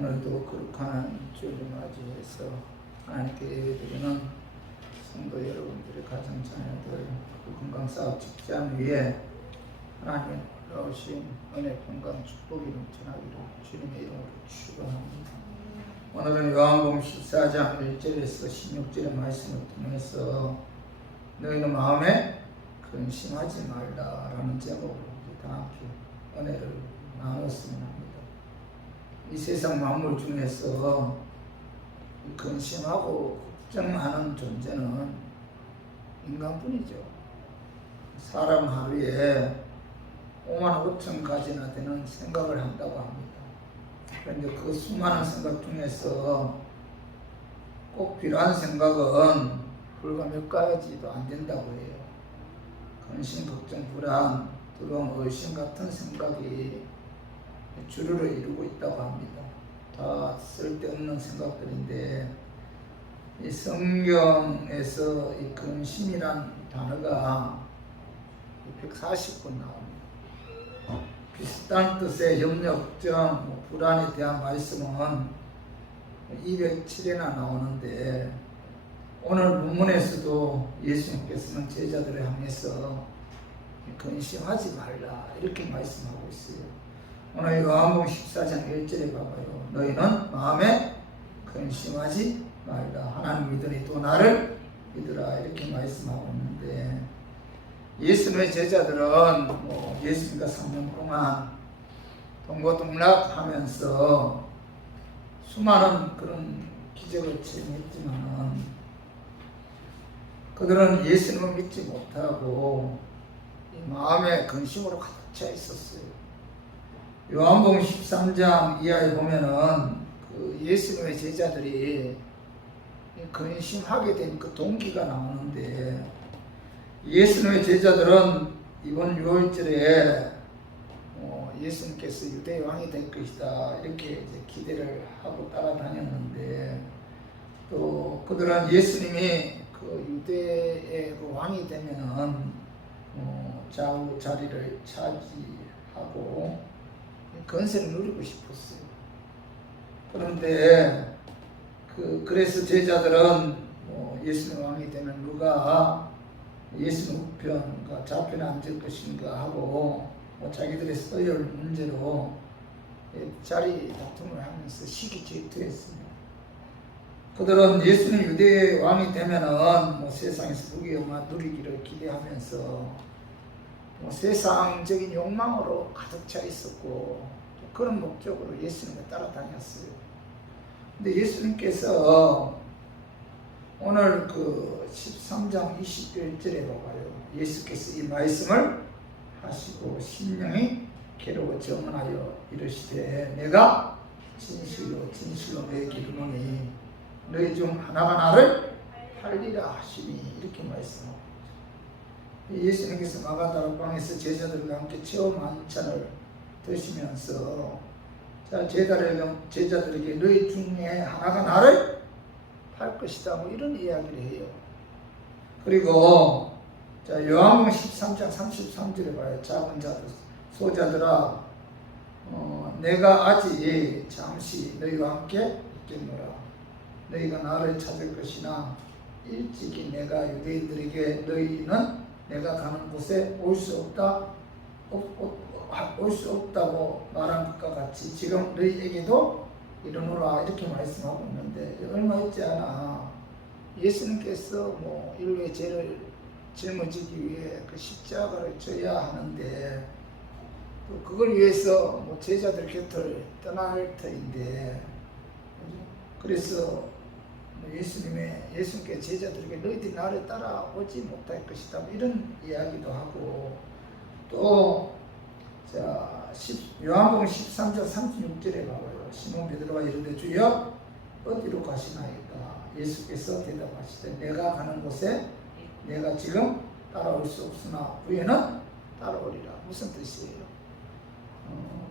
오늘도 거룩한 주를 맞이해서 하나님께 예배드리는 성도 여러분들의 가정 자녀들 그 건강 사업 직장 위에 하나님의 놀라우신 은혜 건강 축복이 넘쳐나기를 주님의 이름으로 축원합니다. 오늘은 요한복음 14장 1절에서 16절의 말씀을 통해서 너희는 마음에 근심하지 말라라는 제목으로 다 함께 은혜를 나눴으면 합니다. 이 세상 만물 중에서 근심하고 걱정하는 존재는 인간뿐이죠. 사람 하루에 5만 5천 가지나 되는 생각을 한다고 합니다. 그런데 그 수많은 생각 중에서 꼭 필요한 생각은 불과 몇 가지도 안 된다고 해요. 근심, 걱정, 불안, 두려움, 의심 같은 생각이 주류를 이루고 있다고 합니다. 다 쓸데없는 생각들인데 이 성경에서 이 근심이란 단어가 140번 나옵니다. 비슷한 뜻의 염려증, 불안에 대한 말씀은 207회나 나오는데 오늘 본문에서도 예수님께서는 제자들을 향해서 근심하지 말라 이렇게 말씀하고 있어요. 오늘 요한복음 14장 1절에 봐봐요. 너희는 마음에 근심하지 말라. 하나님 믿으니 또 나를 믿으라. 이렇게 말씀하고 있는데 예수님의 제자들은 예수님과 3년 동안 동고동락하면서 수많은 그런 기적을 체험했지만 그들은 예수님을 믿지 못하고 이 마음의 근심으로 가득 차 있었어요. 요한복음 13장 이하에 보면은 그 예수님의 제자들이 근심하게 된 그 동기가 나오는데 예수님의 제자들은 이번 6월절에 예수님께서 유대의 왕이 될 것이다 이렇게 이제 기대를 하고 따라다녔는데 또 그들은 예수님이 그 유대의 그 왕이 되면은 좌우 자리를 차지하고 건세를 누리고 싶었어요. 그런데 그래서 제자들은 예수님 왕이 되면 누가 예수님 우편과 좌편에 앉을 것인가 하고 자기들의 서열 문제로 자리 다툼을 하면서 시기 질투했습니다. 그들은 예수님 유대의 왕이 되면은 세상에서 부귀영화 누리기를 기대하면서 세상적인 욕망으로 가득 차 있었고 그런 목적으로 예수님을 따라다녔어요. 근데 예수님께서 오늘 그 13장 21절에 봐봐요. 예수께서 이 말씀을 하시고 심령이 괴로워 정언하여 이르시되 내가 진실로 진실로 너희에게 이르노니 너희 중 하나가 나를 팔리라 하시니 이렇게 말씀합니다. 예수님께서 마가다락방에서 제자들과 함께 체험 만찬을 드시면서 제자들에게 너희 중에 하나가 나를 팔 것이다 이런 이야기를 해요. 그리고 요한복음 13장 33절에 봐요. 작은 자들 소자들아 내가 아직 잠시 너희와 함께 있겠노라. 너희가 나를 찾을 것이나 일찍이 내가 유대인들에게 너희는 내가 가는 곳에 올 수 없다고 말한 것과 같이 지금 너희에게도 이르노라 이렇게 말씀하고 있는데 얼마 있지 않아 예수님께서 인류의 죄를 짊어지기 위해 그 십자가를 져야 하는데 또 그걸 위해서 제자들 곁을 떠날 터인데 그래서 예수님께 제자들에게 너희들이 나를 따라오지 못할 것이다 이런 이야기도 하고 또 요한복음 13장 36절에 봐봐요. 시몬 베드로가 이르되 주여 어디로 가시나이까? 예수께서 대답하시되 내가 가는 곳에 내가 지금 따라올 수 없으나 후에는 따라오리라. 무슨 뜻이에요?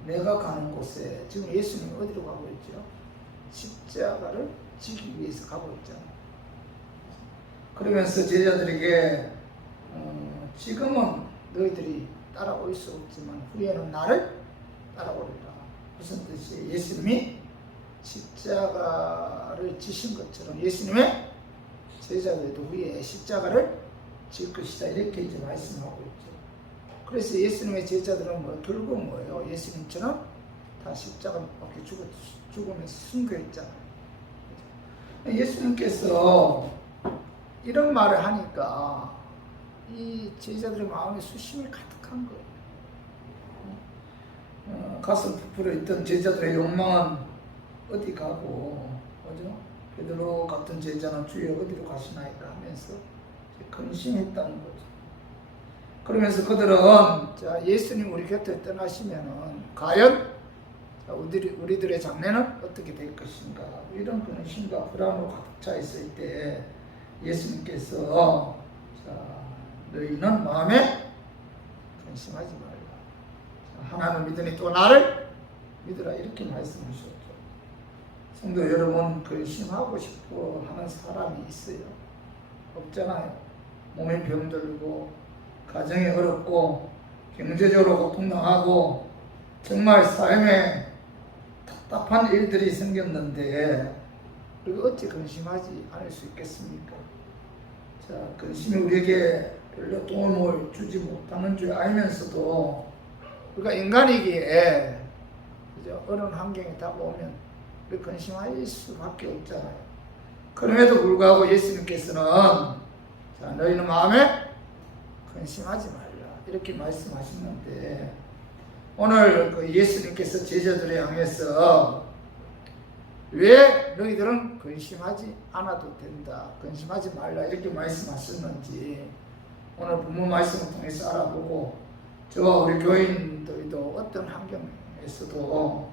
내가 가는 곳에 지금 예수님이 어디로 가고 있죠? 십자가를 지기 위해서 가고 있잖아요. 그러면서 제자들에게 지금은 너희들이 따라올 수 없지만 후에는 나를 따라오리라. 무슨 뜻이에요? 예수님이 십자가를 지신 것처럼 예수님의 제자들도 후에 십자가를 질 것이다 이렇게 이제 말씀하고 있죠. 그래서 예수님의 제자들은 뭐 결국 뭐예요? 예수님처럼 다 십자가 밖에 죽으면서 순교했잖아요. 예수님께서 이런 말을 하니까 이 제자들의 마음에 수심이 가득한 거예요. 가슴 부풀어 있던 제자들의 욕망은 어디 가고, 그죠? 베드로 같은 제자는 주여 어디로 가시나이까 하면서 근심했다는 거죠. 그러면서 그들은 자, 예수님 우리 곁에 떠나시면은 과연 우리들의 장래는 어떻게 될 것인가, 이런 근심과 불안으로 가득 차 있을 때 예수님께서 자, 너희는 마음에 근심하지 말라. 하나님을 믿으니 또 나를 믿으라 이렇게 말씀하셨죠. 성도 여러분, 근심하고 싶어 하는 사람이 있어요? 없잖아요. 몸에 병들고 가정이 어렵고 경제적으로 고통당하고 정말 삶에 답답한 일들이 생겼는데 우리가 어찌 근심하지 않을 수 있겠습니까? 자, 근심이 우리에게 별로 도움을 주지 못하는 줄 알면서도 우리가 인간이기에 그죠? 어느 환경에 다가오면 우리 근심할 수밖에 없잖아요. 그럼에도 불구하고 예수님께서는 자, 너희는 마음에 근심하지 말라 이렇게 말씀하시는데 오늘 그 예수님께서 제자들을 향해서 왜 너희들은 근심하지 않아도 된다, 근심하지 말라 이렇게 말씀하셨는지 오늘 본문 말씀을 통해서 알아보고 저와 우리 교인들도 어떤 환경에서도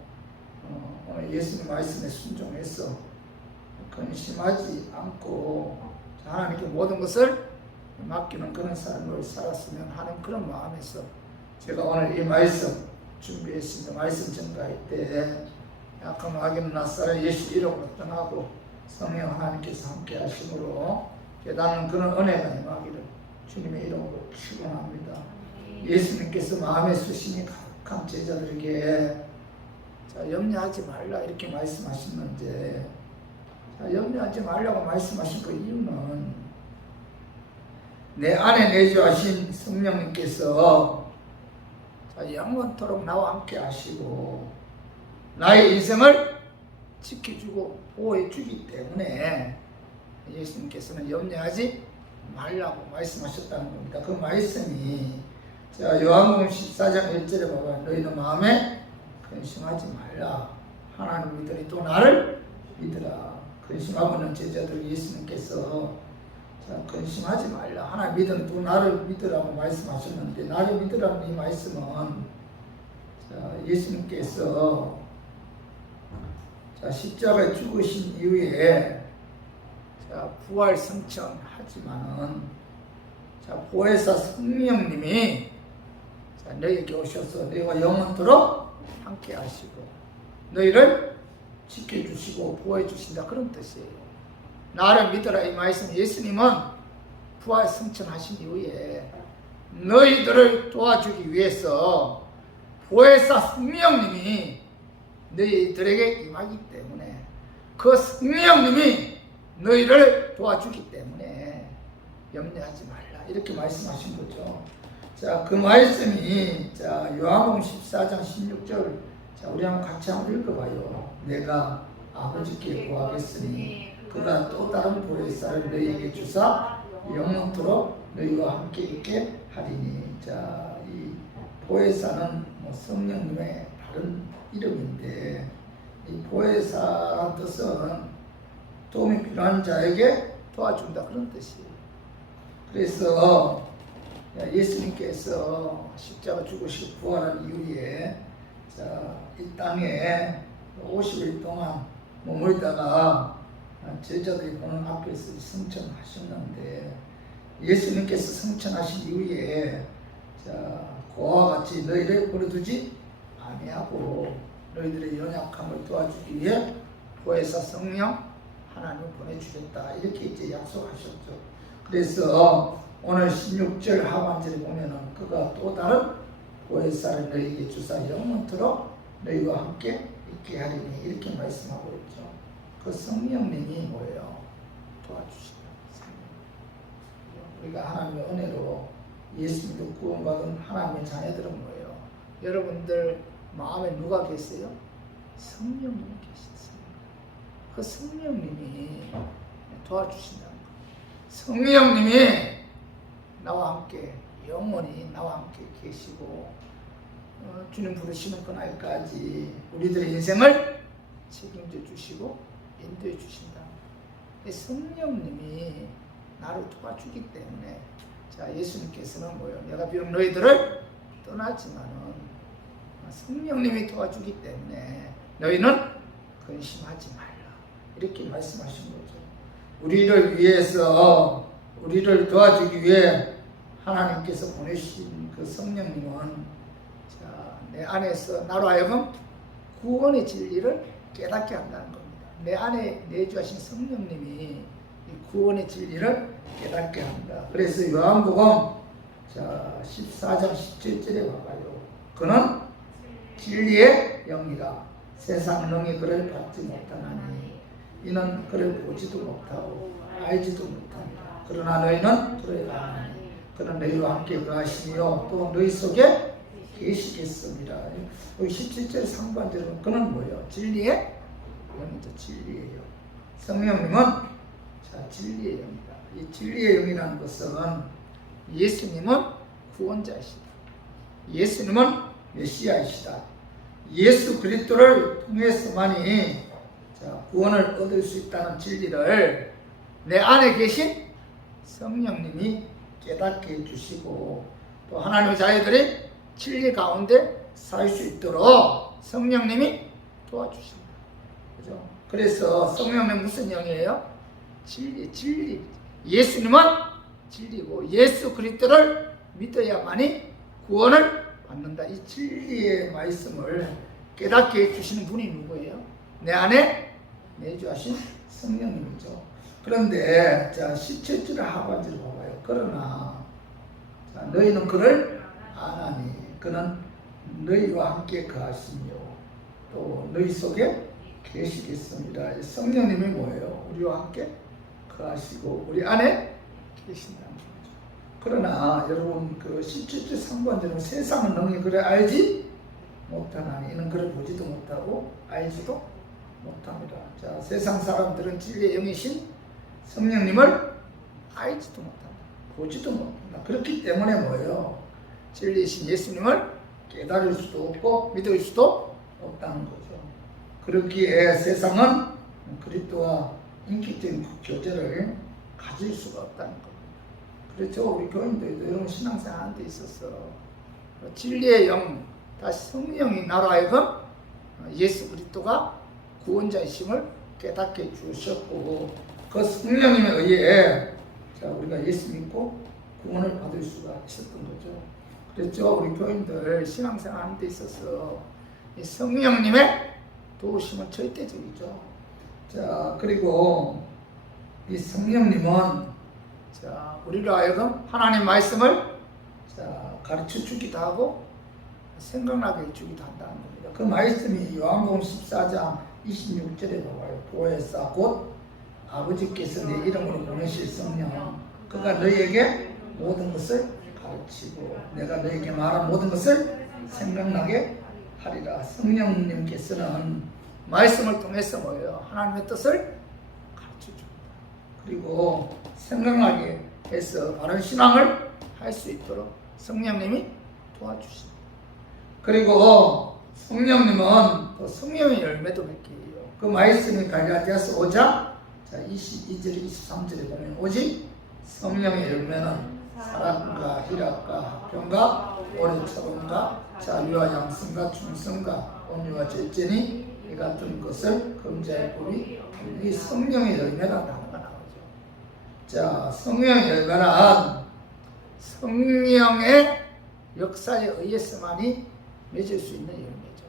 오늘 예수님 말씀에 순종해서 근심하지 않고 하나님께 모든 것을 맡기는 그런 삶을 살았으면 하는 그런 마음에서 제가 오늘 이 말씀 준비했습니다. 말씀 전가할 때 약한 마귀는 낯설어 예수 이름으로 떠나고 성령 하나님께서 함께 하심으로 깨닫는 그런 은혜가 임하기를 주님의 이름으로 축원합니다. 예수님께서 마음의 수심이 가득한 제자들에게 자, 염려하지 말라 이렇게 말씀하셨는데 자, 염려하지 말라고 말씀하신 그 이유는 내 안에 내주하신 성령님께서 자, 영원토록 나와 함께 하시고 나의 인생을 지켜주고 보호해 주기 때문에 예수님께서는 염려하지 말라고 말씀하셨다는 겁니다. 그 말씀이 자, 요한복음 14장 1절에 봐봐요. 너희는 마음에 근심하지 말라. 하나님 믿으니 또 나를 믿으라. 근심하고 있는 제자들 예수님께서 자, 근심하지 말라. 하나님 믿으니 또 나를 믿으라고 말씀하셨는데 나를 믿으라는 이 말씀은 자, 예수님께서 자, 십자가에 죽으신 이후에 자, 부활 승천하지만은 자, 보혜사 성령님이 자, 너희에게 오셔서 너희와 영원토록 함께 하시고 너희를 지켜주시고 보호해 주신다 그런 뜻이에요. 나를 믿어라 이 말씀 예수님은 부활 승천하신 이후에 너희들을 도와주기 위해서 보혜사 성령님이 너희들에게 임하기 때문에 그 성령님이 너희를 도와주기 때문에 염려하지 말라 이렇게 말씀하신 거죠. 자, 그 말씀이 자, 요한복음 14장 16절 자, 우리 한번 같이 한번 읽어봐요. 내가 아버지께 구하겠으니 그가 또 다른 보혜사를 너희에게 주사 영원토록 너희와 함께 있게 하리니. 자, 이 보혜사는 뭐 성령님의 다른 이름인데 이 보혜사란 뜻은 도움이 필요한 자에게 도와준다 그런 뜻이에요. 그래서 예수님께서 십자가 죽으시고 부활한 이후에 자, 이 땅에 50일 동안 머물다가 제자들이 보는 앞에서 승천하셨는데 예수님께서 승천하신 이후에 자, 그와 같이 너희를 버려두지 아니하고 너희들의 연약함을 도와주기 위해 보혜사 성령 하나님을 보내주셨다 이렇게 이제 약속하셨죠. 그래서 오늘 16절 하반절에 보면은 그가 또 다른 보혜사를 너희에게 주사 영원토록 너희와 함께 있게 하리니 이렇게 말씀하고 있죠. 그 성령님이 뭐예요? 도와주신다. 우리가 하나님의 은혜로 예수 믿고 구원받은 하나님의 자녀들은 뭐예요? 여러분들 마음에 누가 계세요? 성령님이 계시어요. 그 성령님이 도와주신다는 거예요. 성령님이 나와 함께 영원히 나와 함께 계시고 주님 부르시는 그날까지 우리들의 인생을 책임져 주시고 인도해 주신다. 성령님이 나를 도와주기 때문에 자 예수님께서는 뭐예요? 내가 비록 너희들을 떠나지만은 성령님이 도와주기 때문에 너희는 근심하지 말라. 이렇게 말씀하신 거죠. 우리를 위해서 우리를 도와주기 위해 하나님께서 보내신 그 성령님은 내 안에서 나로 하여금 구원의 진리를 깨닫게 한다는 겁니다. 내 안에 내주하신 성령님이 이 구원의 진리를 깨닫게 한다. 그래서 요한복음 14장 17절에 봐봐요. 그는 진리의 영이라 세상 능히 그를 받지 못하나니 이는 그를 보지도 못하고 알지도 못합니다. 그러나 너희는 그를 아나니 그는 너희와 함께 거하시며 또 너희 속에 계시겠습니다. 여기 17절 상반절은 그는 뭐예요? 진리의 영이죠. 진리의 영. 성령님은 진리의 영이다. 이 진리의 영이라는 것은 예수님은 구원자이시다. 예수님은 메시아이시다. 예수 그리스도를 통해서만이 구원을 얻을 수 있다는 진리를 내 안에 계신 성령님이 깨닫게 해주시고 또 하나님의 자녀들이 진리 가운데 살 수 있도록 성령님이 도와주십니다. 그죠? 그래서 성령님 무슨 영이에요? 진리. 예수님은 진리고 예수 그리스도를 믿어야만이 구원을 받는다. 이 진리의 말씀을 깨닫게 해주시는 분이 누구예요? 내 안에 내주하신 성령님이죠. 그런데 17절 하반절을 봐봐요. 그러나 너희는 그를 아나니 그는 너희와 함께 거하시며 또 너희 속에 계시겠습니다. 성령님이 뭐예요? 우리와 함께 거하시고 우리 안에 계신다는 거죠. 그러나 여러분 그 17절 상반절은 세상은 능히 그를 알지 못하나니 이는 그를 보지도 못하고 알지도 못합니다. 자, 세상 사람들은 진리의 영이신 성령님을 알지도 못한다. 보지도 못한다. 그렇기 때문에 뭐예요? 진리이신 예수님을 깨달을 수도 없고 믿을 수도 없다는 거죠. 그렇기에 세상은 그리스도와 인격적인 교제를 가질 수가 없다는 겁니다. 그렇죠. 우리 교인들도 이런 신앙생활 하는 데 있어서 진리의 영, 다시 성령이 나로 하여금 예수 그리스도가 구원자이심을 깨닫게 주셨고 그 성령님에 의해 우리가 예수 믿고 구원을 받을 수가 있었던 거죠. 그렇죠. 우리 교인들 신앙생활 하는 데 있어서 이 성령님의 도우심은 절대적이죠. 자, 그리고 이 성령님은 우리로 하여금 하나님 말씀을 가르쳐 주기도 하고 생각나게 해주기도 한다는 겁니다. 그 말씀이 요한복음 14장 26절에 봐봐요. 보혜사 곧 아버지께서 내 이름으로 보내실 성령 그가 너희에게 모든 것을 가르치고 내가 너희에게 말한 모든 것을 생각나게 하리라. 성령님께서는 말씀을 통해서 뭐예요? 하나님의 뜻을 가르쳐 줍니다. 그리고 생각나게 해서 바른 신앙을 할 수 있도록 성령님이 도와주십니다. 그리고 성령님은 또 성령의 열매도 몇 개예요. 그 말씀이 갈라디아서 5장 22절 23절에 보면 오직 성령의 열매는 사랑과 희락과 화평과 오래 참음과 자비와 양성과 충성과 온유와 절제니 이 같은 것을 금지할 법이 이 성령의 열매라는 단어가 나오죠. 자, 성령의 열매란 성령의 역사에 의해서만이 맺을 수 있는 열매죠.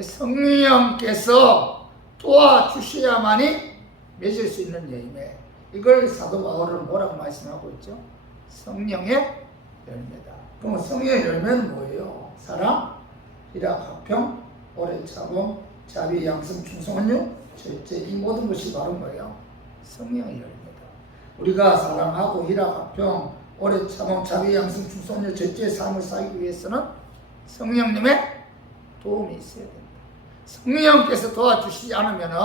성령께서 도와주셔야만이 맺을 수 있는 열매. 이걸 사도 바울은 뭐라고 말씀하고 있죠? 성령의 열매다. 그럼 성령의 열매는 뭐예요? 사랑, 희락, 화평, 오래 참음, 자비, 양성, 충성, 온유, 첫째, 이 모든 것이 바로 뭐예요? 성령의 열매다. 우리가 사랑하고 희락합평 오래 참음 자비 양성 충성력 첫째의 삶을 살기 위해서는 성령님의 도움이 있어야 된다. 성령께서 도와주시지 않으면은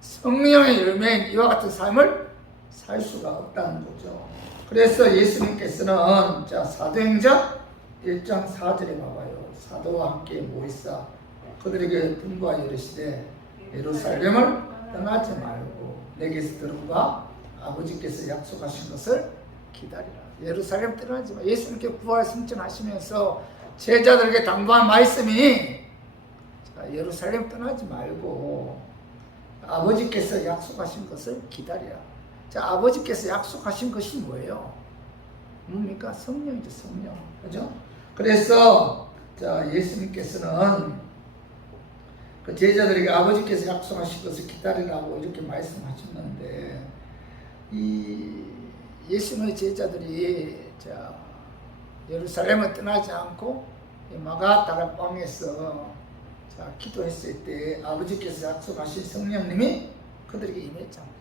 성령의 열매인 이와 같은 삶을 살 수가 없다는 거죠. 그래서 예수님께서는 자 사도행전 1장 4절에 봐봐요. 사도와 함께 모이사 그들에게 분부하여 이르시되 예루살렘을 떠나지 말고 내게서 들은 바 아버지께서 약속하신 것을 기다리라. 예루살렘 떠나지 마. 예수님께 부활 승천하시면서 제자들에게 당부한 말씀이 자, 예루살렘 떠나지 말고 아버지께서 약속하신 것을 기다리라. 자, 아버지께서 약속하신 것이 뭐예요? 뭡니까? 성령이죠, 성령. 그죠? 그래서 자, 예수님께서는 그 제자들에게 아버지께서 약속하신 것을 기다리라고 이렇게 말씀하셨는데 이 예수님의 제자들이 자, 예루살렘을 떠나지 않고 마가다라 방에서 자, 기도했을 때 아버지께서 약속하신 성령님이 그들에게 임했잖아요.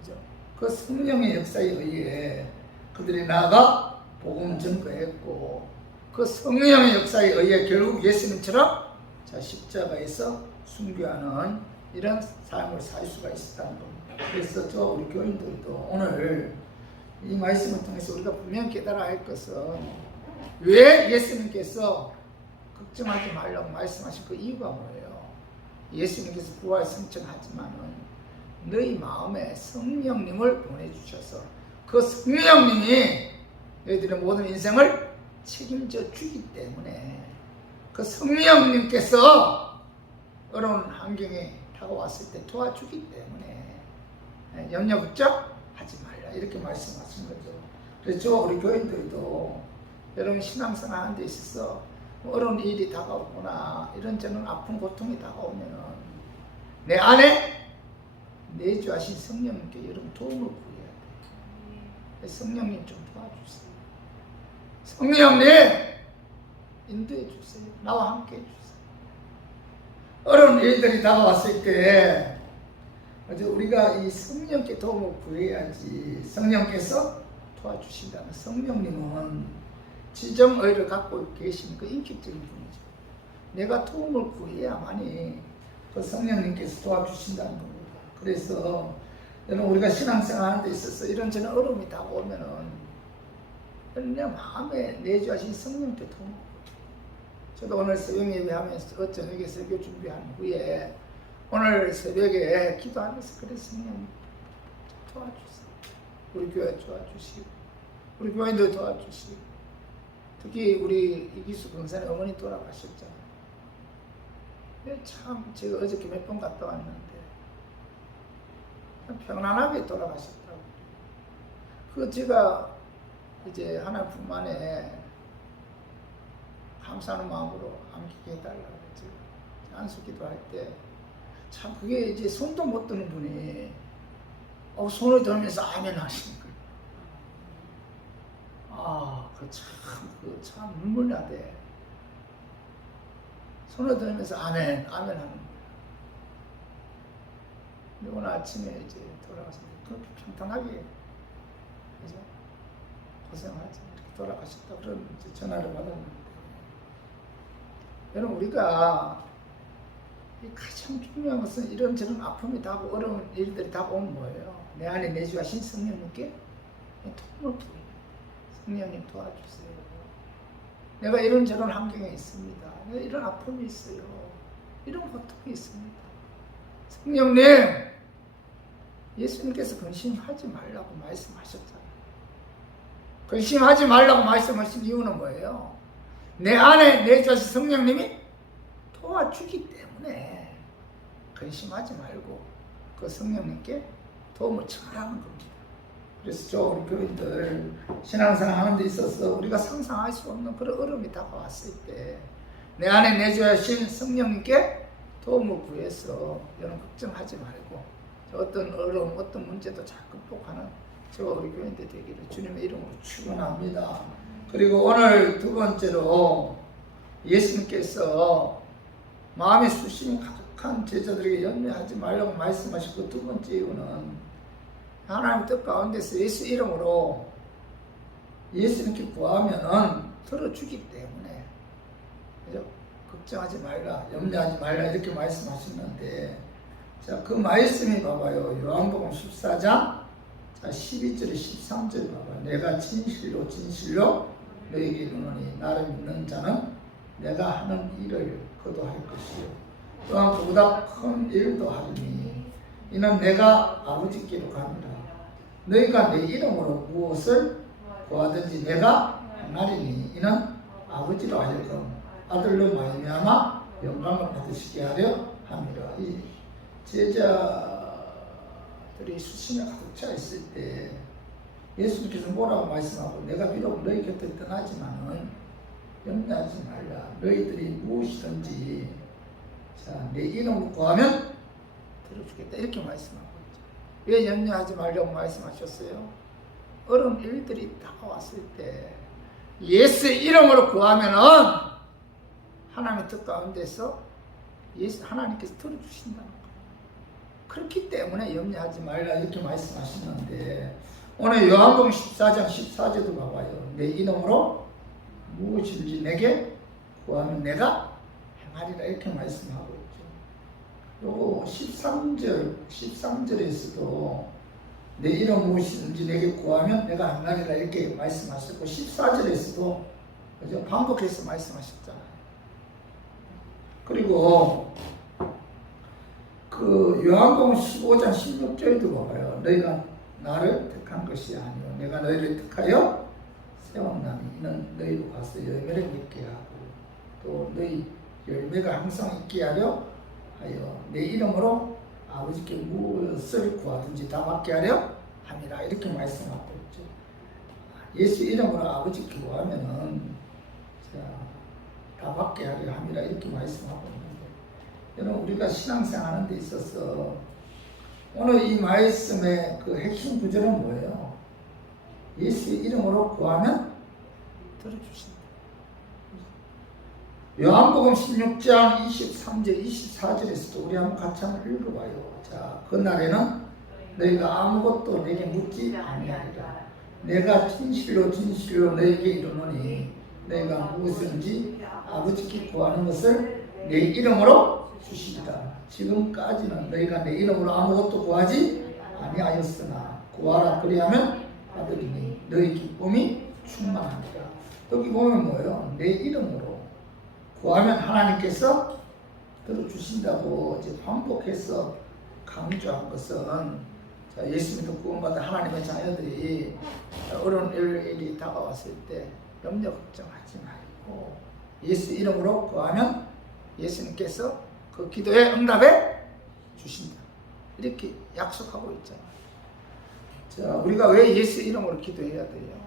그죠? 그 성령의 역사에 의해 그들이 나아가 복음 전거했고 그 성령의 역사에 의해 결국 예수님처럼 자, 십자가에서 순교하는 이런 삶을 살 수가 있었다는 겁니다. 그래서 저 우리 교인들도 오늘 이 말씀을 통해서 우리가 분명히 깨달아야 할 것은 왜 예수님께서 걱정하지 말라고 말씀하신 그 이유가 뭐예요? 예수님께서 부활 승천하지만은 너희 마음에 성령님을 보내주셔서 그 성령님이 너희들의 모든 인생을 책임져 주기 때문에 그 성령님께서 어려운 환경에 다가왔을 때 도와주기 때문에 염려 걱정하지 말라 이렇게 말씀하신 거죠. 그래서 우리 교인들도 여러분 신앙생활 하는 데 있어서 어려운 일이 다가오거나 이런저런 아픈 고통이 다가오면은 내 안에 내주하신 성령님께 여러분 도움을 구해야 돼요. 성령님 좀 도와주세요. 성령님 인도해 주세요. 나와 함께 해주세요. 어려운 일들이 다가왔을 때 우리가 이 성령께 도움을 구해야지. 성령께서 도와주신다는 성령님은 지정의를 갖고 계신 그 인격적인 분이죠. 내가 도움을 구해야만이 그 성령님께서 도와주신다는 겁니다. 그래서 여러분 우리가 신앙생활 하는 데 있어서 이런저런 어려움이 다가오면은 내 마음에 내주하신 성령께 도움을 구해요. 저도 오늘 새벽 예배하면서 저녁에 설교 준비한 후에 오늘 새벽에 기도하면서 그래 성령 도와주세요. 우리 교회 도와주시고 우리 교인들 도와주시고 특히 우리 이기수 권사님 어머니 돌아가셨잖아요. 참 제가 어저께 몇 번 갔다 왔는데 평안하게 돌아가셨더라고요. 그 제가 이제 하나님 만에 감사하는 마음으로 안기게 해달라고 했죠. 안수기도 할 때 참 그게 이제 손도 못 드는 분이 손을 들면서 아멘 하시는 거예요. 아, 참 눈물 나대. 손을 들면서 아멘 하는 거예요. 근데 오늘 아침에 이제 돌아가셨는데 그렇게 평탄하게 그죠? 고생하지 이렇게 돌아가셨다 그런 전화를 받았는데 여러분 우리가 가장 중요한 것은 이런저런 아픔이 다가오고 어려운 일들이 다가오면 뭐예요? 내 안에 내주하신 성령님께 도움을 구해요. 성령님 도와주세요. 내가 이런저런 환경에 있습니다. 내가 이런 아픔이 있어요. 이런 고통이 있습니다. 성령님, 예수님께서 근심하지 말라고 말씀하셨잖아요. 근심하지 말라고 말씀하신 이유는 뭐예요? 내 안에 내주하신 성령님이 도와주기 때문에 근심하지 말고 그 성령님께 도움을 청하라는 겁니다. 그래서 저 우리 교인들 신앙생활 하는 데 있어서 우리가 상상할 수 없는 그런 어려움이 다가왔을 때 내 안에 내주하신 성령님께 도움을 구해서 여러분 걱정하지 말고 어떤 어려움, 어떤 문제도 잘 극복하는 저와 우리 교인들 되기를 주님의 이름으로 축원합니다. 그리고 오늘 두 번째로 예수님께서 마음의 수심이 부족한 제자들에게 염려하지 말라고 말씀하시고, 두 번째 이유는 하나님 뜻 가운데서 예수 이름으로 예수님께 구하면은 들어주기 때문에, 그죠? 걱정하지 말라, 염려하지 말라 이렇게 말씀하셨는데, 자, 그 말씀이 봐봐요. 요한복음 14장 자 12절에 13절 봐봐요. 내가 진실로 진실로 너에게 이르노니 나를 믿는 자는 내가 하는 일을 그도 할 것이요 또한 그보다 큰 일도 하리니 이는 내가 아버지께로 갑니다. 너희가 내 이름으로 무엇을 구하든지 내가 행하리니 이는 아버지로 하여금 아들로 말미암아 영광을 받으시게 하려 함이라. 이 제자들이 수심에 가득 차 있을 때 예수님께서 뭐라고 말씀하고, 내가 비록 너희 곁에 떠나지만은 염려하지 말라. 너희들이 무엇이든지 자, 내 이름으로 구하면 들어주겠다. 이렇게 말씀하고 있죠. 왜 염려하지 말라고 말씀하셨어요? 어려운 일들이 다가왔을 때 예수 이름으로 구하면은 하나님의 뜻 가운데서 하나님께서 들어주신다는 거예요. 그렇기 때문에 염려하지 말라 이렇게 말씀하시는데, 오늘 요한복음 14장 14절도 봐봐요. 내 이름으로 무엇인지 내게 구하면 내가 행하리라 이렇게 말씀하고 있죠. 요 13절에서도 내 이름 무엇이든지 내게 구하면 내가 행하리라 이렇게 말씀하셨고, 14절에서도 그죠? 반복해서 말씀하셨잖아요. 그리고 그 요한복음 15장 16절도 봐봐요. 너희가 나를 택한 것이 아니요 내가 너희를 택하여 세웠나니 이는 너희로 가서 열매를 맺게 하고 또 너희 열매가 항상 있게 하려 하여 내 이름으로 아버지께 무엇을 구하든지 다 받게 하려 함이라 이렇게 말씀하고 있죠. 예수 이름으로 아버지께 구하면은 다 받게 하려 함이라 이렇게 말씀하고 있는데, 여러분 우리가 신앙생활하는 데 있어서 오늘 이 말씀의 그 핵심 구절은 뭐예요? 예수의 이름으로 구하면 들어주신다. 요한복음 16장 23절 24절에서도 우리 한번 같이 한번 읽어봐요. 자, 그날에는 너희가 아무것도 내게 묻지 아니하리라. 내가 진실로 진실로 너희에게 이르노니 너희가 무엇인지 아버지께 구하는 것을 내 이름으로 주시리라. 지금까지는 너희가 내 이름으로 아무것도 구하지 아니하였으나 구하라 그리하면 받으리니 너희 기쁨이 충만하니라. 여기 보면 뭐예요? 내 이름으로 구하면 하나님께서 들어주신다고 이제 반복해서 강조한 것은, 자, 예수 믿고 구원받은 하나님의 자녀들이 어려운 일이 다가왔을 때 염려 걱정하지 말고 예수 이름으로 구하면 예수님께서 그 기도에 응답해 주신다. 이렇게 약속하고 있잖아요. 자, 우리가 왜 예수 이름으로 기도해야 돼요?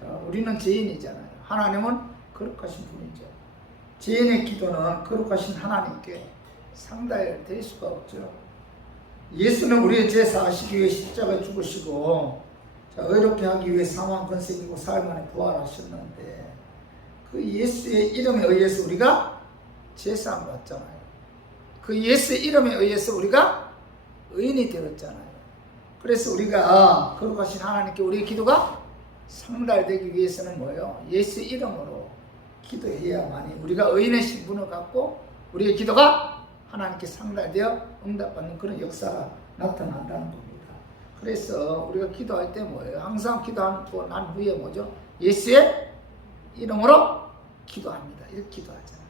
자, 우리는 죄인이잖아요. 하나님은 거룩하신 분이죠. 죄인의 기도는 거룩하신 하나님께 상달될 수가 없죠. 예수는 우리의 죄 사하시기 위해 십자가에 죽으시고, 자, 의롭게 하기 위해 사망 권세이고 사흘 만에 부활하셨는데, 그 예수의 이름에 의해서 우리가 제사함 받잖아요. 그 예수의 이름에 의해서 우리가 의인이 되었잖아요. 그래서 우리가 거룩하신 하나님께 우리의 기도가 상달되기 위해서는 뭐예요? 예수의 이름으로 기도해야만이 우리가 의인의 신분을 갖고 우리의 기도가 하나님께 상달되어 응답받는 그런 역사가 나타난다는 겁니다. 그래서 우리가 기도할 때 뭐예요? 항상 기도하고 난 후에 뭐죠? 예수의 이름으로 기도합니다. 이렇게 기도하잖아요.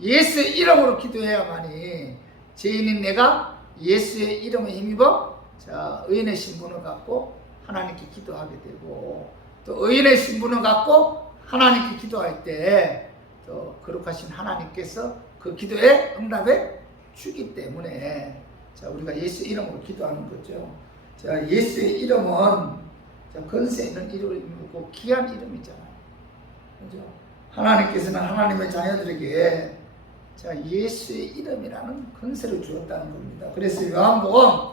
예수의 이름으로 기도해야만이 죄인인 내가 예수의 이름에 힘입어 자, 의인의 신분을 갖고 하나님께 기도하게 되고, 또 의인의 신분을 갖고 하나님께 기도할 때 또 거룩하신 하나님께서 그 기도에 응답해 주기 때문에 자, 우리가 예수 이름으로 기도하는 거죠. 자, 예수의 이름은 자, 권세 있는 이름이고 귀한 이름이잖아요. 그죠? 하나님께서는 하나님의 자녀들에게 자, 예수의 이름이라는 권세를 주었다는 겁니다. 그래서 요한복음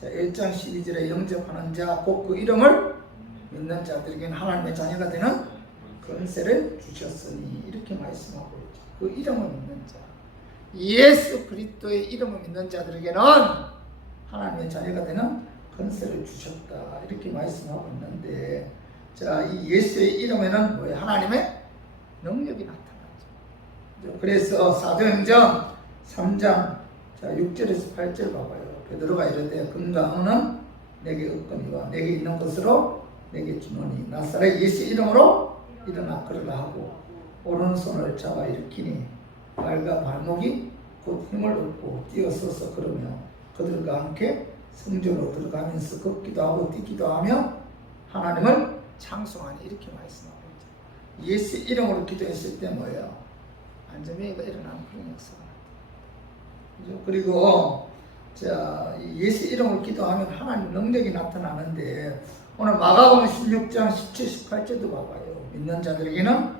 1장 12절에 영접하는 자 곧 그 이름을 믿는 자들에게는 하나님의 자녀가 되는 권세를 주셨으니 이렇게 말씀하고 있죠. 그 이름을 믿는 자. 예수 그리스도의 이름을 믿는 자들에게는 하나님의 자녀가 되는 권세를 주셨다. 이렇게 말씀하고 있는데, 자, 이 예수의 이름에는 뭐예요? 하나님의 능력이 나타나죠. 그래서 사도행전 3장 6절에서 8절 봐봐요. 베드로가 이르되 건강은 내게 없거니와 내게 있는 것으로 내게 주노니 나사렛 예수 이름으로 일어나 걸으라 하고 오른손을 잡아 일으키니 발과 발목이 곧 힘을 얻고 뛰어서서 걸으며 그들과 함께 성전으로 들어가면서 걷기도 하고 뛰기도 하며 하나님을 찬송하니 이렇게 말씀하고 있죠. 예수 이름으로 기도했을 때 뭐예요? 안전병이가 일어나는 그런 역사가 나타나죠. 그리고 자, 예수 이름으로 기도하면 하나님 능력이 나타나는데 오늘 마가복음 16장 17, 18절도 봐봐요. 믿는 자들에게는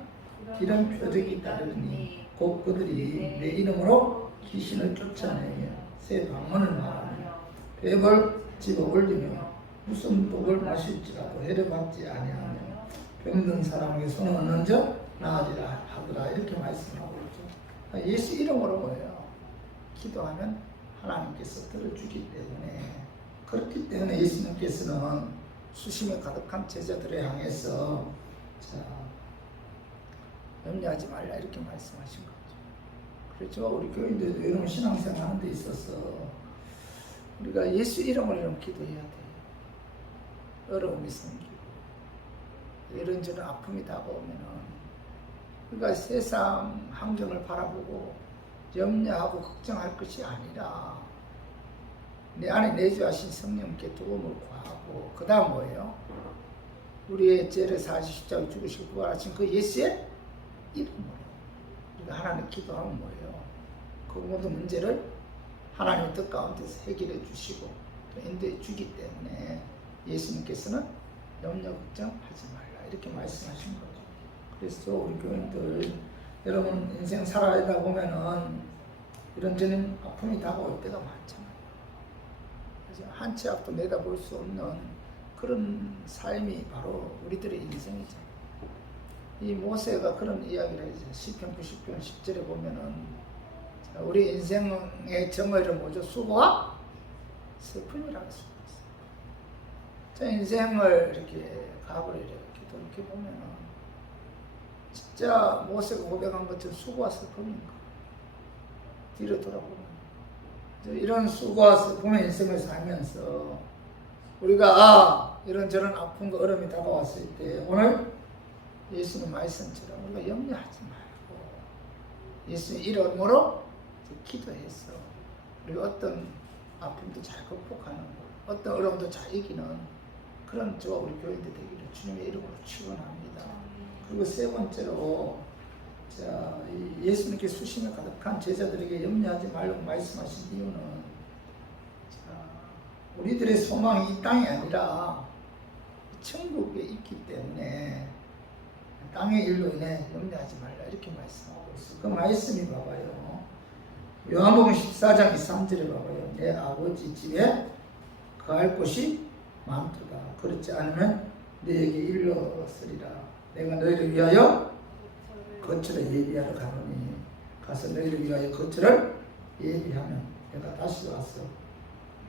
이런 표적이 따르니 곧 그들이 내 이름으로 귀신을 쫓아내며 새 방언을 말하며 뱀을 집어 올리며 무슨 독을 마실지라도 해를 받지 아니하며 병든 사람에게 손을 얹는 자 나아지라 하더라. 이렇게 말씀하고 있죠. 예수 이름으로 뭐예요? 기도하면 하나님께서 들어주기 때문에, 그렇기 때문에 예수님께서는 수심에 가득한 제자들을 향해서 자, 염려하지 말라 이렇게 말씀하신 거죠. 그렇죠. 우리 교인들도 이런 신앙생활 하는 데 있어서 우리가 예수 이름으로 기도해야 돼요. 어려움이 생기고 이런저런 아픔이 다가오면은 우리가 세상 환경을 바라보고 염려하고 걱정할 것이 아니라 내 안에 내주하신 성령께 도움을 구하고, 그 다음 뭐예요? 우리의 죄를 사하시 십자가에 죽으시고 부활하신 그 예수의 이름으로 우리가 하나님 기도하면 뭐예요? 그 모든 문제를 하나님의 뜻 가운데서 해결해 주시고 또 인도해 주기 때문에 예수님께서는 염려 걱정하지 말라 이렇게 말씀하신 거죠. 그래서 우리 교인들, 여러분 인생 살아가다 보면은 이런저런 아픔이 다가올 때가 많잖아요. 그래서 한 치 앞도 내다볼 수 없는 그런 삶이 바로 우리들의 인생이죠. 이 모세가 그런 이야기를 하죠. 시편 90편 10절에 보면은 우리 인생의 정의를 뭐죠? 수고와 슬픔이라고 할 수 있어요. 저 인생을 이렇게 과거를 이렇게 돌이켜보면은 진짜 모세가 고백한 것처럼 수고와 슬픔인가? 뒤로 돌아보면 이런 수고와 슬픔의 인생을 살면서 우리가 이런저런 아픔과 어려움이 다가왔을 때 오늘 예수님 말씀처럼 우리가 염려하지 말고 예수의 이름으로 기도해서 우리가 어떤 아픔도 잘 극복하는 것, 어떤 어려움도 잘 이기는 그런 저와 우리 교인들 되기를 주님의 이름으로 축원합니다. 그리고 세 번째로 자, 예수님께 수심에 가득한 제자들에게 염려하지 말라고 말씀하신 이유는 자, 우리들의 소망이 이 땅이 아니라 천국에 있기 때문에 땅의 일로 인해 염려하지 말라 이렇게 말씀하고 있어요. 그 말씀이 봐봐요. 요한복음 14장 23절에 봐봐요. 내 아버지 집에 거할 곳이 많도다. 그렇지 않으면 너에게 일렀으리라. 내가 너희를 위하여 거처를 예비하러 가노니 가서 너희를 위하여 거처를 예비하면 내가 다시 와서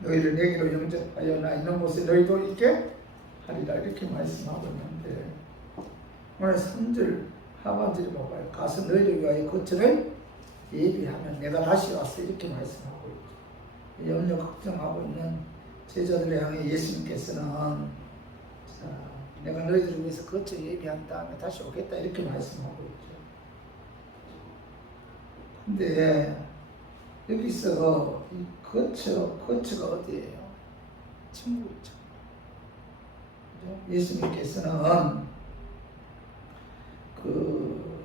너희를 내게로 영접하여 나 있는 곳에 너희도 있게 하리라 이렇게 말씀하고 있는데 오늘 3절 하반절에 봐봐요. 가서 너희를 위하여 거처를 예비하면 내가 다시 와서 이렇게 말씀하고 있죠. 염려 걱정하고 있는 제자들을 향해 예수님께서는 자, 내가 너희들을 위해서 거처 예비한 다음에 다시 오겠다 이렇게 말씀하고 있죠. 근데 여기서 이 거처가 어디예요? 천국이죠. 예수님께서는 그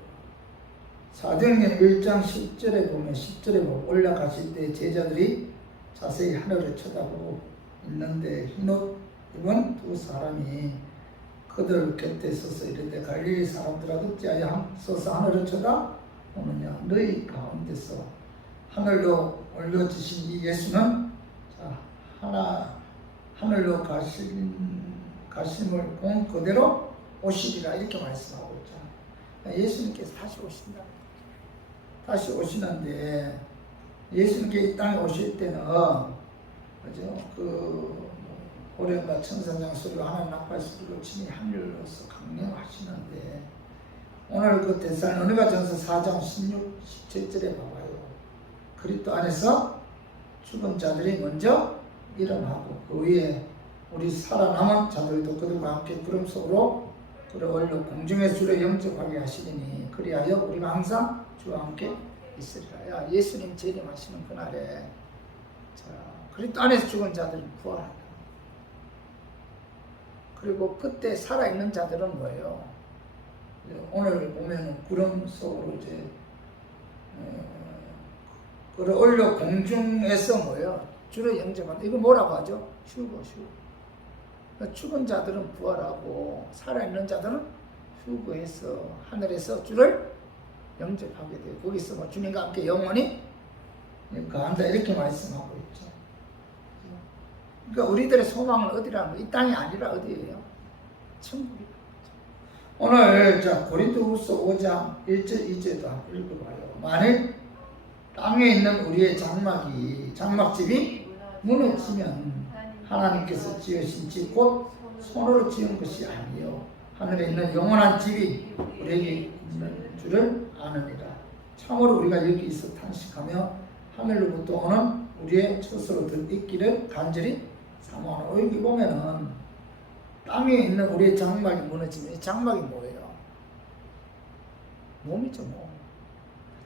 사도행전 1장 10절에 보면 10절에 보면 올라가실 때 제자들이 자세히 하늘을 쳐다보고 있는데 흰옷 입은 두 사람이 그들 곁에 서서 이르되 갈릴리 사람들아 어찌하여 서서 하늘을 쳐다보느냐 너희 가운데서 하늘로 올려주신 이 예수는 자, 하늘로 가심을 본 그대로 오시리라 이렇게 말씀하고 있잖아요. 예수님께서 다시 오신다. 다시 오시는데 예수님께 이 땅에 오실 때는 그죠? 그 호련과 천사장 소리와 하나님 나팔 소리로 친히 하늘로서 강령하시는데 오늘 그 데살로니가 전서 4장 16, 17절에 봐봐요. 그리스도 안에서 죽은 자들이 먼저 일어나고 그 위에 우리 살아남은 자들도 그들과 함께 구름 속으로 끌어올려 공중의 주를 영접하게 하시리니 그리하여 우리가 항상 주와 함께 있으리라. 야, 예수님 재림하시는 그날에 자, 그리스도 안에서 죽은 자들은 부활한다. 그리고 그때 살아있는 자들은 뭐예요? 오늘 보면 구름 속으로 이제 끌어올려 공중에서 뭐예요? 주를 영접한다. 이거 뭐라고 하죠? 휴거. 죽은 자들은 부활하고 살아있는 자들은 휴거해서 하늘에서 주를 영접하게 돼요. 거기서 뭐 주님과 함께 영원히 거한다 이렇게 말씀하고 있죠. 그러니까 우리들의 소망은 어디라는 거예요? 이 땅이 아니라 어디예요? 천국이다. 오늘 자 고린도후서 5장 1절 2절도 한번 읽어봐요. 만일 땅에 있는 우리의 장막집이 무너지면 하나님께서 지으신 집 곧 손으로 지은 것이 아니요 하늘에 있는 영원한 집이 우리에게 있는 줄을 아느니라. 참으로 우리가 여기 있어 탄식하며 하늘로부터 오는 우리의 처소로 있기를 간절히 사모하노. 여기 보면은 땅에 있는 우리의 장막이 무너지면 이 장막이 뭐예요? 몸이죠, 몸.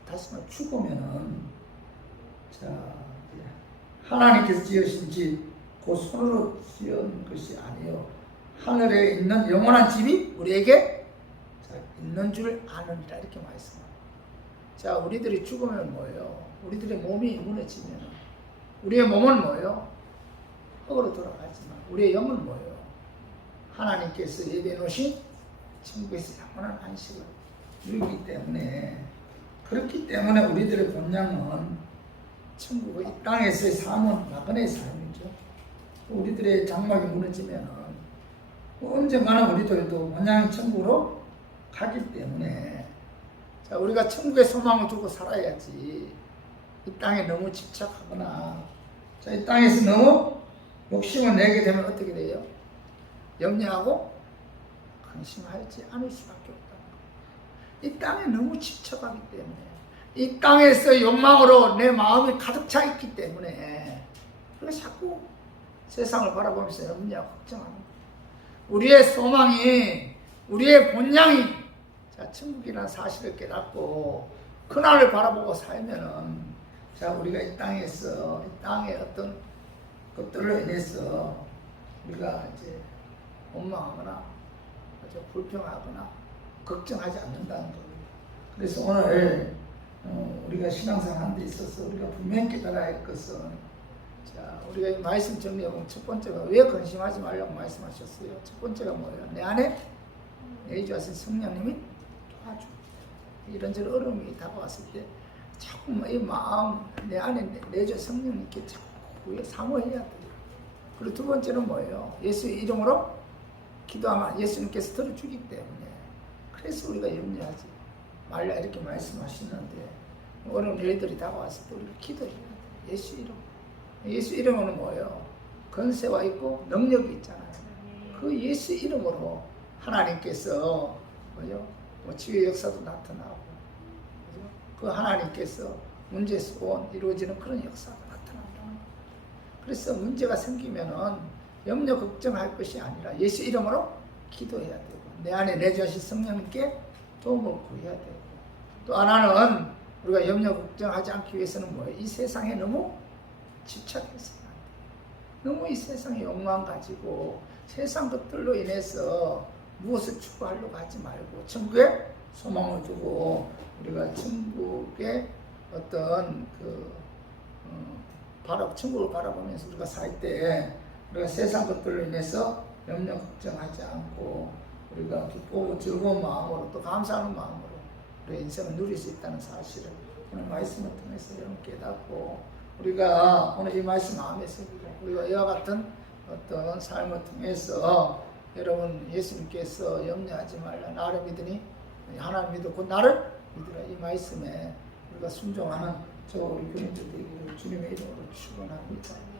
다시 말해 죽으면은 자 하나님께서 지으신 집 그 손으로 지은 것이 아니요 하늘에 있는 영원한 집이 우리에게 자, 있는 줄 아느니라 이렇게 말씀합니다. 자 우리들이 죽으면 뭐예요? 우리들의 몸이 무너지면 우리의 몸은 뭐예요? 흙으로 돌아가지만 우리의 영은 뭐예요? 하나님께서 예비해 놓으신 천국에서 영원한 안식을 누리기 때문에 그렇기 때문에 우리들의 본향은 천국의 이 땅에서의 삶은 나그네의 삶이죠. 우리들의 장막이 무너지면 언젠가는 우리들도 본향 천국으로 가기 때문에 자 우리가 천국의 소망을 두고 살아야지 이 땅에 너무 집착하거나 자, 이 땅에서 너무 욕심을 내게 되면 어떻게 돼요? 염려하고 근심하지 않을 수밖에 없다. 이 땅에 너무 집착하기 때문에 이 땅에서 욕망으로 내 마음이 가득 차 있기 때문에 그래서 자꾸 세상을 바라보면서 염려하고 걱정하는 거예요. 우리의 소망이 우리의 본향이 자 천국이라는 사실을 깨닫고 그날을 바라보고 살면은 자 우리가 이 땅에서 이 땅의 어떤 것들로 인해서 우리가 이제 원망하거나 불평하거나 걱정하지 않는다는 겁니다. 그래서 오늘 우리가 신앙생활 하는 데 있어서 우리가 분명히 깨달아야 할 것은 자 우리가 이 말씀 정리해보면 첫 번째가 왜 근심하지 말라고 말씀하셨어요? 첫 번째가 뭐예요? 내 안에 내주하신 성령님이 도와줘. 이런저런 어려움이 다가왔을 때 자꾸 이 마음 내 안에 내주 성령님께 자꾸 사모해야 돼요. 그리고 두 번째는 뭐예요? 예수의 이름으로 기도하면 예수님께서 들어주기 때문에 그래서 우리가 염려하지 말라 이렇게 말씀하시는데 어려운 일들이 다가왔을 때 우리가 기도해야 돼요. 예수 이름. 예수 이름은 뭐예요? 권세가 있고 능력이 있잖아요. 그 예수 이름으로 하나님께서 뭐죠? 뭐 치유의 역사도 나타나고 그죠? 그 하나님께서 문제 소원 이루어지는 그런 역사가 나타난다는 거예요. 그래서 문제가 생기면은 염려 걱정할 것이 아니라 예수 이름으로 기도해야 되고 내 안에 내주하신 성령님께 도움을 구해야 되고 또 하나는 우리가 염려 걱정하지 않기 위해서는 뭐예요? 이 세상에 너무 집착해서는 안 돼요. 너무 이 세상에 욕망 가지고 세상 것들로 인해서 무엇을 추구하려고 하지 말고 천국에 소망을 두고 우리가 천국의 어떤 천국을 바라보면서 우리가 살 때 우리가 세상 것들로 인해서 염려 걱정하지 않고 우리가 기쁘고 즐거운 마음으로 또 감사하는 마음으로 우리의 인생을 누릴 수 있다는 사실을 오늘 말씀을 통해서 여러분 깨닫고 우리가 오늘 이 말씀 마음에서 우리가 이와 같은 어떤 삶을 통해서 여러분 예수님께서 염려하지 말라 나를 믿으니 하나님 믿고 나를 믿으라 이 말씀에 우리가 순종하는 저와 우리 교인들 되기를 주님의 이름으로 축원합니다.